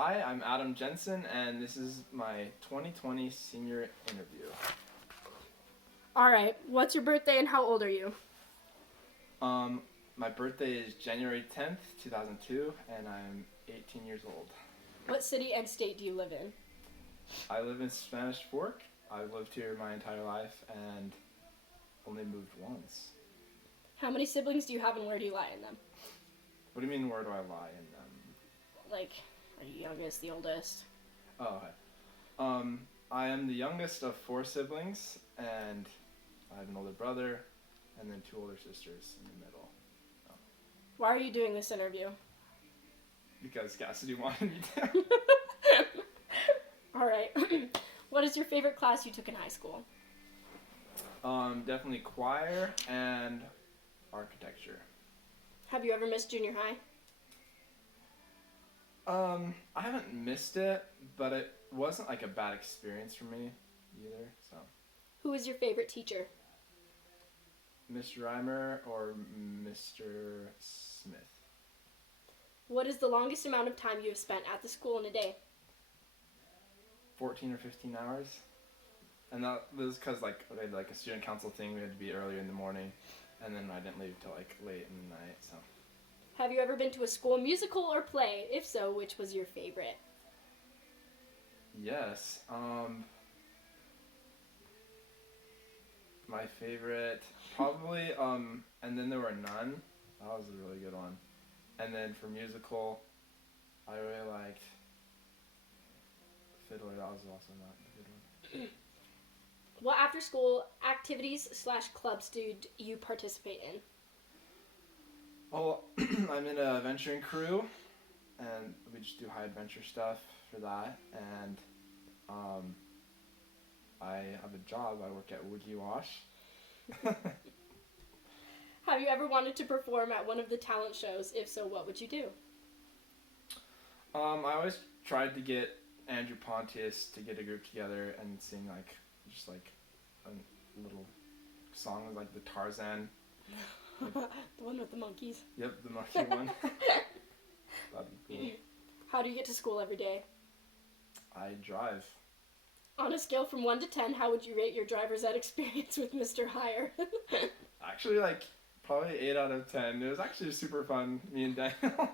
Hi, I'm Adam Jensen, and this is my 2020 senior interview. All right, what's your birthday and how old are you? My birthday is January 10th, 2002, and I'm 18 years old. What city and state do you live in? I live in Spanish Fork. I've lived here my entire life and only moved once. How many siblings do you have and where do you lie in them? What do you mean, where do I lie in them? Like, are you youngest, the oldest? Oh, okay. I am the youngest of four siblings, and I have an older brother, and then two older sisters in the middle. Why are you doing this interview? Because Cassidy wanted me to. All right. What is your favorite class you took in high school? Definitely choir and architecture. Have you ever missed junior high? I haven't missed it, but it wasn't like a bad experience for me either. So, Who is your favorite teacher? Mr. Reimer or Mr. Smith. What is the longest amount of time you have spent at the school in a day? 14 or 15 hours. And that was because like we had like a student council thing. We had to be earlier in the morning, and then I didn't leave till like late in the night. So. Have you ever been to a school musical or play? If so, which was your favorite? Yes. My favorite probably and then there were none. That was a really good one. And then for musical, I really liked Fiddler. That was also not a good one. What after school activities / clubs do you participate in? Well, I'm in a venturing crew, and we just do high adventure stuff for that. And I have a job. I work at Woody Wash. Have you ever wanted to perform at one of the talent shows? If so, what would you do? I always tried to get Andrew Pontius to get a group together and sing like just like a little song like the Tarzan. The one with the monkeys. Yep, the monkey one. That'd be cool. How do you get to school every day? I drive. On a scale from 1 to 10, how would you rate your driver's ed experience with Mr. Hire? Actually, like probably 8 out of 10. It was actually super fun. Me and Daniel.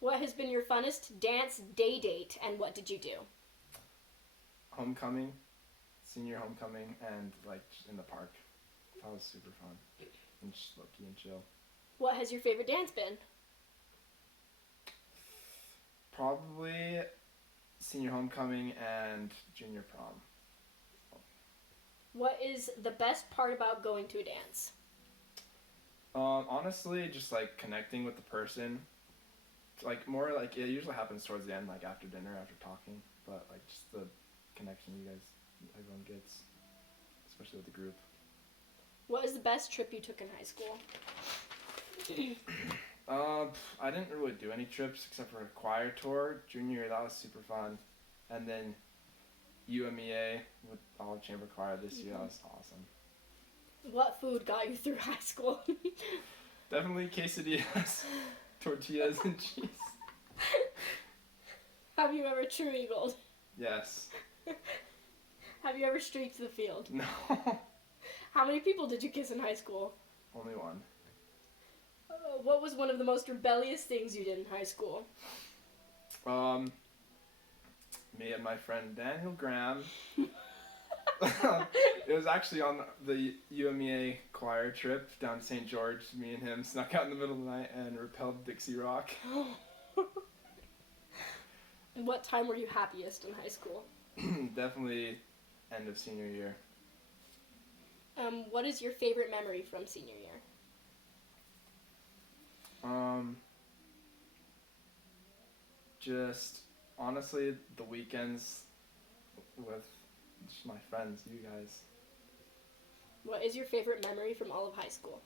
What has been your funnest dance day date, and what did you do? Homecoming, senior homecoming, and like just in the park. That was super fun. And just low key and chill. What has your favorite dance been? Probably senior homecoming and junior prom. What is the best part about going to a dance? Honestly, just like connecting with the person. Like more like it usually happens towards the end, like after dinner, after talking. But like just the connection everyone gets, especially with the group. What is the best trip you took in high school? I didn't really do any trips except for a choir tour. Junior year, that was super fun. And then UMEA with all chamber choir this year, that was awesome. What food got you through high school? Definitely quesadillas, tortillas, and cheese. Have you ever true eagled? Yes. Have you ever streaked the field? No. How many people did you kiss in high school? Only one. What was one of the most rebellious things you did in high school? Me and my friend Daniel Graham. It was actually on the UMEA choir trip down to St. George. Me and him snuck out in the middle of the night and repelled Dixie Rock. And what time were you happiest in high school? Definitely end of senior year. What is your favorite memory from senior year? Just honestly the weekends with just my friends, you guys. What is your favorite memory from all of high school?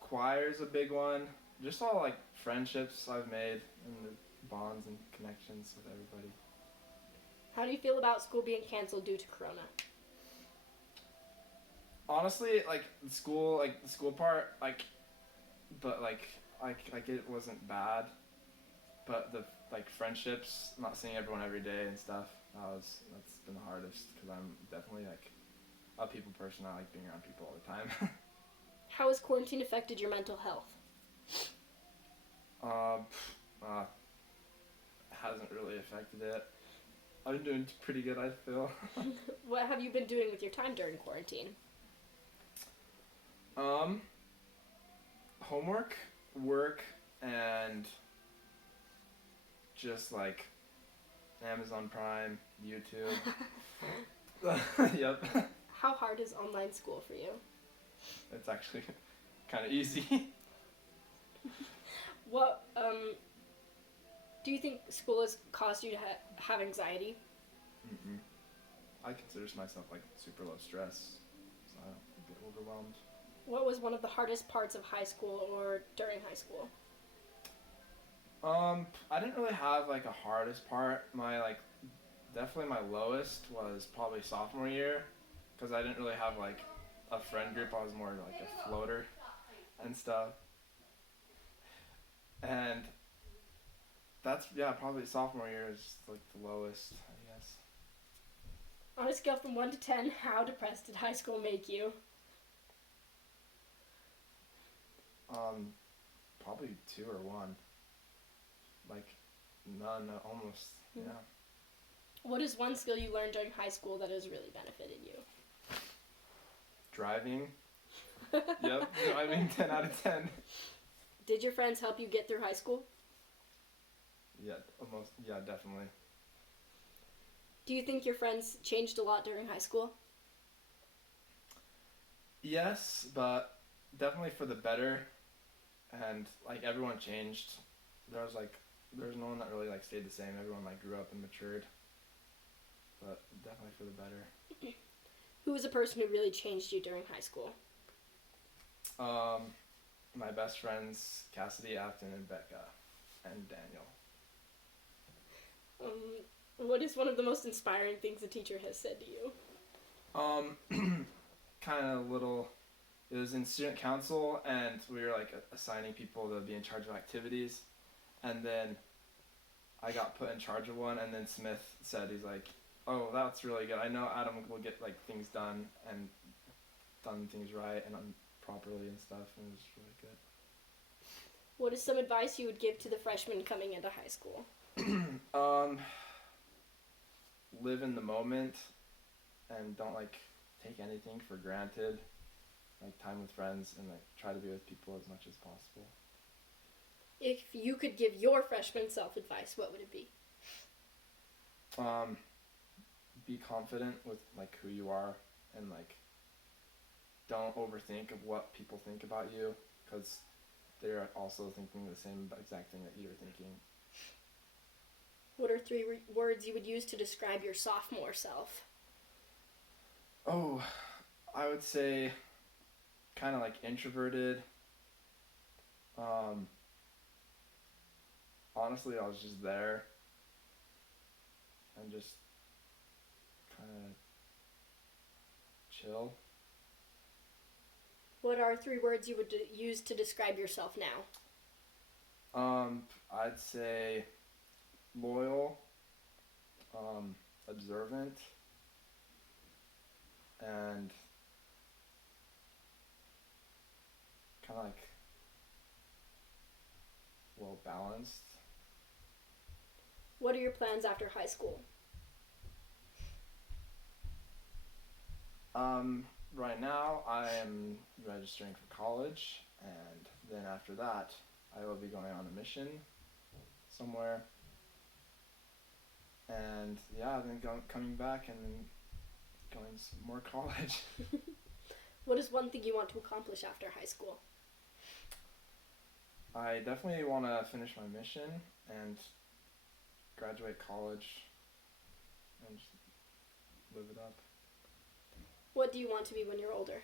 Choir's a big one. Just all like friendships I've made and the bonds and connections with everybody. How do you feel about school being canceled due to Corona? Honestly, like the school part, but like it wasn't bad. But the like friendships, not seeing everyone every day and stuff, that's been the hardest because I'm definitely like a people person. I like being around people all the time. How has quarantine affected your mental health? uh, uh, hasn't really affected it. I'm doing pretty good, I feel. What have you been doing with your time during quarantine? um, Homework, work, and just like Amazon Prime, YouTube. Yep. How hard is online school for you? It's actually kind of easy. What do you think school has caused you to have anxiety? Mm-mm. I consider myself like super low stress, so I don't get overwhelmed. What was one of the hardest parts of high school or during high school? I didn't really have like a hardest part. My like definitely my lowest was probably sophomore year, because I didn't really have like a friend group. I was more like a floater and stuff. And that's yeah, probably sophomore year is like the lowest, I guess. On a scale from 1 to 10, how depressed did high school make you? Um, Probably 2 or 1. Like none, almost. Yeah. What is one skill you learned during high school that has really benefited you? Driving. Yep, driving 10 out of 10. Did your friends help you get through high school? Yeah, almost. Yeah, definitely. Do you think your friends changed a lot during high school? Yes, but definitely for the better. And like everyone changed. There was no one that really like stayed the same. Everyone like grew up and matured. But definitely for the better. Who was a person who really changed you during high school? My best friends Cassidy, Afton, and Becca, and Daniel. What is one of the most inspiring things a teacher has said to you? Kind of little. It was in student council, and we were like assigning people to be in charge of activities, and then I got put in charge of one, and then Smith said, he's like, "Oh, that's really good. I know Adam will get like things done and done things right and properly and stuff," and it was really good. What is some advice you would give to the freshmen coming into high school? Live in the moment and don't like take anything for granted. Like time with friends and like try to be with people as much as possible. If you could give your freshman self advice, what would it be? Be confident with like who you are and like don't overthink of what people think about you, because they're also thinking the same exact thing that you're thinking. What are 3 words you would use to describe your sophomore self? Oh, I would say kind of like introverted. Honestly, I was just there and just kind of chill. What are 3 words you would use to describe yourself now? I'd say loyal, observant, and kind of like well balanced. What are your plans after high school? Right now I am registering for college, and then after that I will be going on a mission somewhere, and yeah, then coming back and then going some more college. What is one thing you want to accomplish after high school? I definitely want to finish my mission and graduate college and just live it up. What do you want to be when you're older?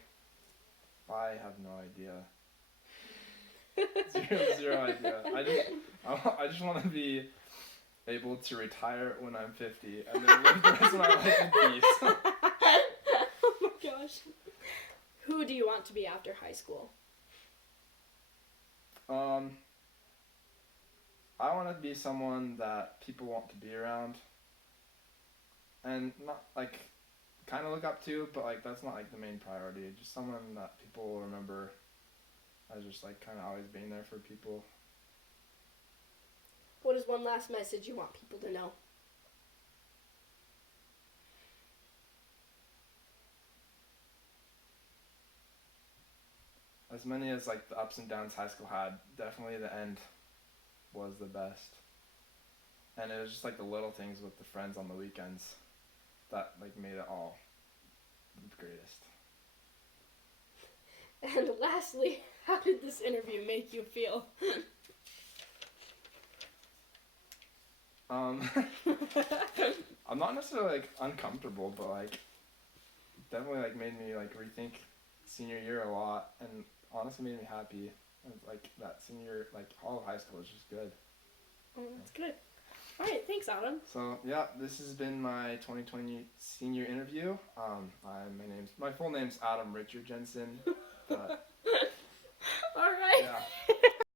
I have no idea. Zero idea. I just want to be able to retire when I'm 50 and then live the rest of my life in peace. Oh my gosh. Who do you want to be after high school? I want to be someone that people want to be around, and not like kind of look up to, but like that's not like the main priority. Just someone that people will remember as just like kind of always being there for people. What is one last message you want people to know? As many as like the ups and downs high school had, definitely the end was the best. And it was just like the little things with the friends on the weekends that like made it all the greatest. And lastly, how did this interview make you feel? I'm not necessarily like uncomfortable, but like definitely like made me like rethink senior year a lot, and honestly made me happy. And like that senior, like all of high school was just good. Oh, that's good. All right, thanks, Adam. So yeah, this has been my 2020 senior interview. My full name's Adam Richard Jensen, but